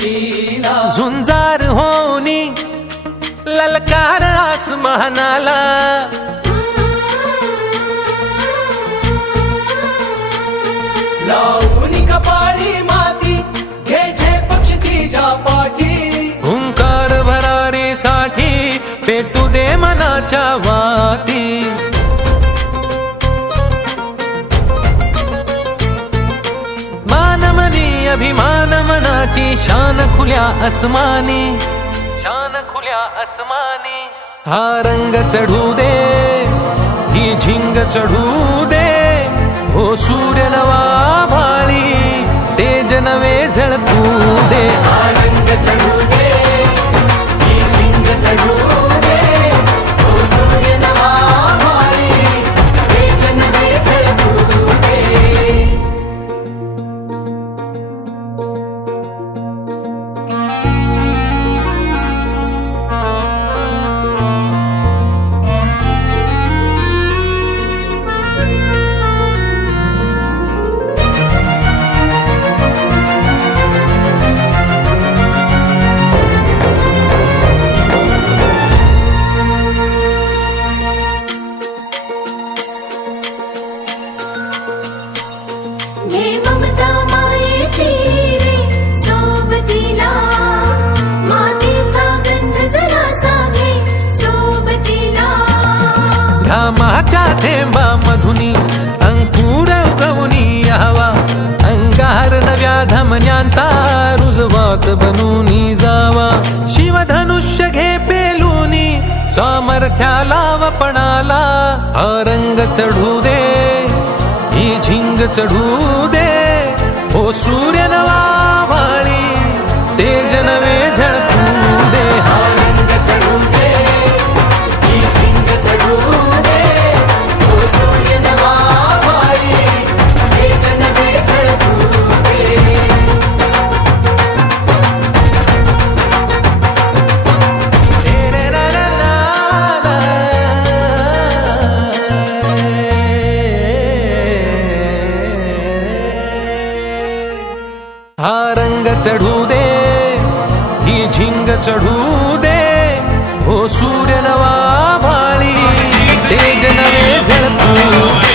कीर्तीला झुंजार होनी ललकार आसमानाला लावून कपाळी माती घ्यायचे पक्ष तिच्या पाठी हुंकार भरारीसाठी पेटू दे मनाच्या वाती मानमनी अभिमान मनाची शान खुल्या आसमानी शान खुल्या आसमानी हा रंग चढू दे ही झिंग चढू दे हो सूर्य नवा भाळी तेज नवे झळकू दे हा रंग चढू दे ही झिंग चढू दे तो सूर्य नवा भाळी तेज नवे झळकू दे घे ममता मायेची रे सोबतीला मातीचा गंध जरासा घे सोबतीला घामाच्या थेंबा मधुनी अंकुर उगवूनी यावा अंगार नव्या धमन्यांचा रुजवात बनूनी जावा शिवधनुष्य घे पेलूनी सामर्थ्याला वपणाला हा रंग चढू दे ही झिंग चढू दे हो सूर्य नवा भाळी तेज नवे झळकू दे हा रंग चढू दे ही झिंग चढू दे तो सूर्य नवा भाळी तेज नवे झळकू दे हा रंग चढू दे ही झिंग चढू दे हो सूर्य नवा भाळी तेज नवे झळकू